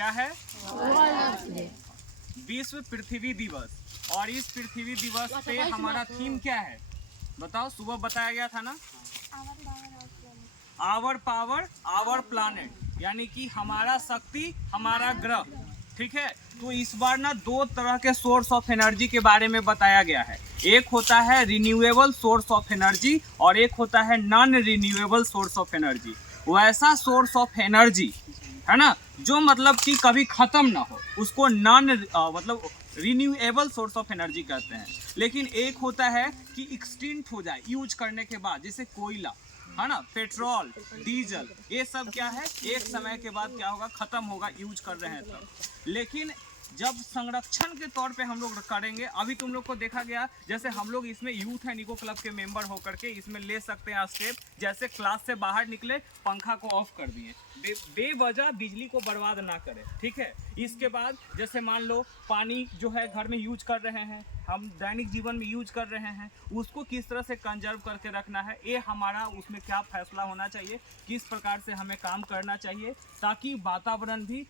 क्या है? विश्व पृथ्वी दिवस। और इस पृथ्वी दिवस पे हमारा थीम क्या है बताओ? सुबह बताया गया था ना, आवर पावर आवर प्लानेट, यानी कि हमारा शक्ति हमारा ग्रह। ठीक है, तो इस बार ना दो तरह के सोर्स ऑफ एनर्जी के बारे में बताया गया है। एक होता है रिन्यूएबल सोर्स ऑफ एनर्जी और एक होता है non renewable source of energy. वैसा सोर्स ऑफ एनर्जी है ना जो मतलब कि कभी खत्म ना हो, उसको नॉन मतलब रिन्यूएबल सोर्स ऑफ एनर्जी कहते हैं। लेकिन एक होता है कि एक्सटिंक्ट हो जाए यूज करने के बाद, जैसे कोयला है ना, पेट्रोल, डीजल, ये सब क्या है एक समय के बाद क्या होगा, खत्म होगा, यूज कर रहे हैं तब। लेकिन जब संरक्षण के तौर पे हम लोग करेंगे, अभी तुम लोग को देखा गया जैसे हम लोग इसमें यूथ एंड इको क्लब के मेंबर होकर के इसमें ले सकते हैं स्टेप, जैसे क्लास से बाहर निकले पंखा को ऑफ कर दिए, बेवजह बिजली को बर्बाद ना करें। ठीक है, इसके बाद जैसे मान लो पानी जो है घर में यूज कर रहे हैं, हम दैनिक जीवन में यूज कर रहे हैं, उसको किस तरह से कंजर्व करके रखना है, ये हमारा उसमें क्या फैसला होना चाहिए, किस प्रकार से हमें काम करना चाहिए ताकि वातावरण भी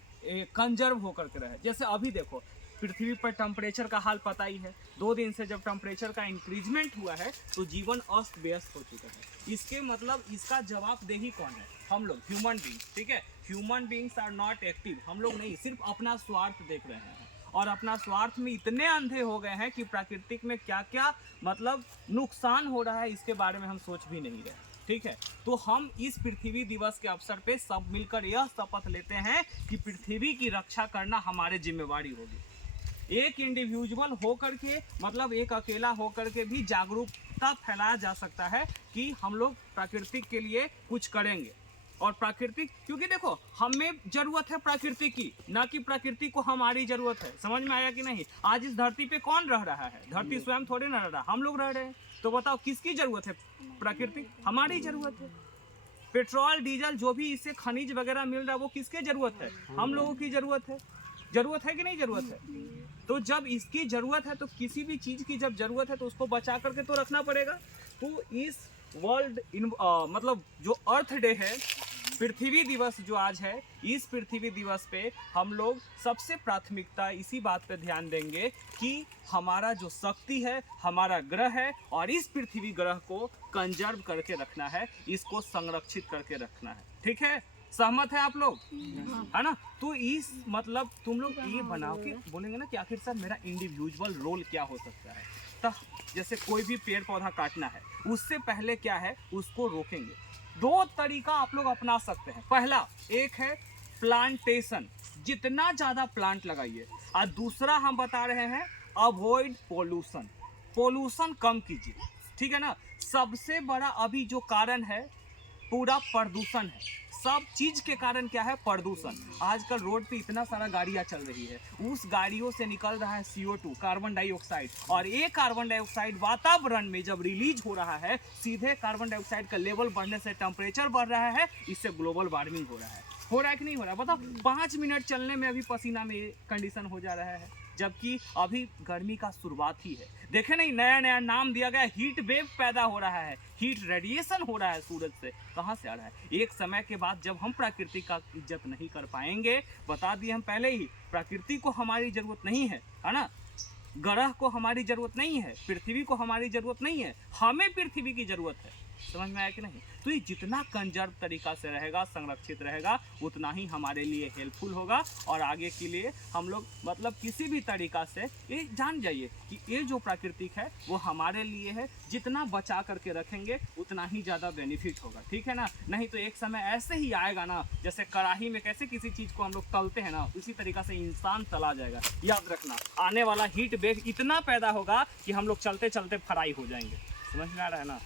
कंजर्व होकर के रहे। जैसे अभी देखो पृथ्वी पर टेम्परेचर का हाल पता ही है, 2 दिन से जब टेम्परेचर का इंक्रीजमेंट हुआ है तो जीवन अस्त व्यस्त हो चुका है। इसके मतलब इसका जवाबदेही कौन है? हम लोग ह्यूमन बींग्स। ठीक है, human beings are not active, हम लोग नहीं, सिर्फ अपना स्वार्थ देख रहे हैं और अपना स्वार्थ में इतने अंधे हो गए हैं कि प्राकृतिक में क्या क्या मतलब नुकसान हो रहा है इसके बारे में हम सोच भी नहीं रहे। ठीक है, तो हम इस पृथ्वी दिवस के अवसर पे सब मिलकर यह शपथ लेते हैं कि पृथ्वी की रक्षा करना हमारी जिम्मेवारी होगी। एक इंडिविजुअल होकर के मतलब एक अकेला होकर के भी जागरूकता फैलाया जा सकता है कि हम लोग प्राकृतिक के लिए कुछ करेंगे। और प्राकृतिक, क्योंकि देखो हमें जरूरत है प्रकृति की, ना कि प्रकृति को हमारी जरूरत है। समझ में आया कि नहीं? आज इस धरती पे कौन रह रहा है? धरती स्वयं थोड़े ना रह रहा, हम लोग रह रहे हैं। तो बताओ किसकी जरूरत है? प्रकृति, हमारी जरूरत है। पेट्रोल डीजल जो भी इससे खनिज वगैरह मिल रहा है वो किसके जरूरत है? हम लोगों की जरूरत है। जरूरत है कि नहीं जरूरत है? तो जब इसकी जरूरत है तो किसी भी चीज की जब जरूरत है तो उसको बचा करके तो रखना पड़ेगा। तो इस वर्ल्ड मतलब जो अर्थ डे है, पृथ्वी दिवस जो आज है, इस पृथ्वी दिवस पे हम लोग सबसे प्राथमिकता इसी बात पे ध्यान देंगे कि हमारा जो शक्ति है, हमारा ग्रह है और इस पृथ्वी ग्रह को कंजर्व करके रखना है, इसको संरक्षित करके रखना है। ठीक है, सहमत है आप लोग? है ना? तो इस मतलब तुम लोग ये बनाओ के बोलेंगे ना कि आखिर सर मेरा इंडिविजुअल रोल क्या हो सकता है। तो जैसे कोई भी पेड़ पौधा काटना है उससे पहले क्या है, उसको रोकेंगे। 2 तरीका आप लोग अपना सकते हैं। पहला एक है प्लांटेशन, जितना ज्यादा प्लांट लगाइए, और दूसरा हम बता रहे हैं अवॉइड पोल्यूशन, पोल्यूशन कम कीजिए। ठीक है ना? सबसे बड़ा अभी जो कारण है पूरा प्रदूषण है। सब चीज के कारण क्या है? प्रदूषण। आजकल रोड पे इतना सारा गाड़ियां चल रही है, उस गाड़ियों से निकल रहा है CO2, कार्बन डाइऑक्साइड, और ये कार्बन डाइऑक्साइड वातावरण में जब रिलीज हो रहा है, सीधे कार्बन डाइऑक्साइड का लेवल बढ़ने से टेम्परेचर बढ़ रहा है, इससे ग्लोबल वार्मिंग हो रहा है कि नहीं हो रहा है? बताओ, 5 मिनट चलने में अभी पसीना में कंडीशन हो जा रहा है, जबकि अभी गर्मी का शुरुआत ही है। देखे नहीं, नया नया नाम दिया गया, हीट वेव पैदा हो रहा है, हीट रेडिएशन हो रहा है सूरज से। कहाँ से आ रहा है? एक समय के बाद जब हम प्रकृति का इज्जत नहीं कर पाएंगे, बता दिए हम पहले ही, प्रकृति को हमारी जरूरत नहीं है ना, ग्रह को हमारी जरूरत नहीं है, पृथ्वी को हमारी जरूरत नहीं है, हमें पृथ्वी की जरूरत है। समझ में आया कि नहीं? तो ये जितना कंजर्व तरीका से रहेगा, संरक्षित रहेगा, उतना ही हमारे लिए हेल्पफुल होगा। और आगे के लिए हम लोग मतलब किसी भी तरीका से ये जान जाइए कि ये जो प्राकृतिक है वो हमारे लिए है, जितना बचा करके रखेंगे उतना ही ज़्यादा बेनिफिट होगा। ठीक है ना? नहीं तो एक समय ऐसे ही आएगा ना, जैसे कढ़ाई में कैसे किसी चीज़ को हम लोग तलते हैं ना, उसी तरीका से इंसान तला जाएगा। याद रखना, आने वाला हीट वेव इतना पैदा होगा कि हम लोग चलते चलते फ्राई हो जाएंगे। समझ में आ रहा है ना?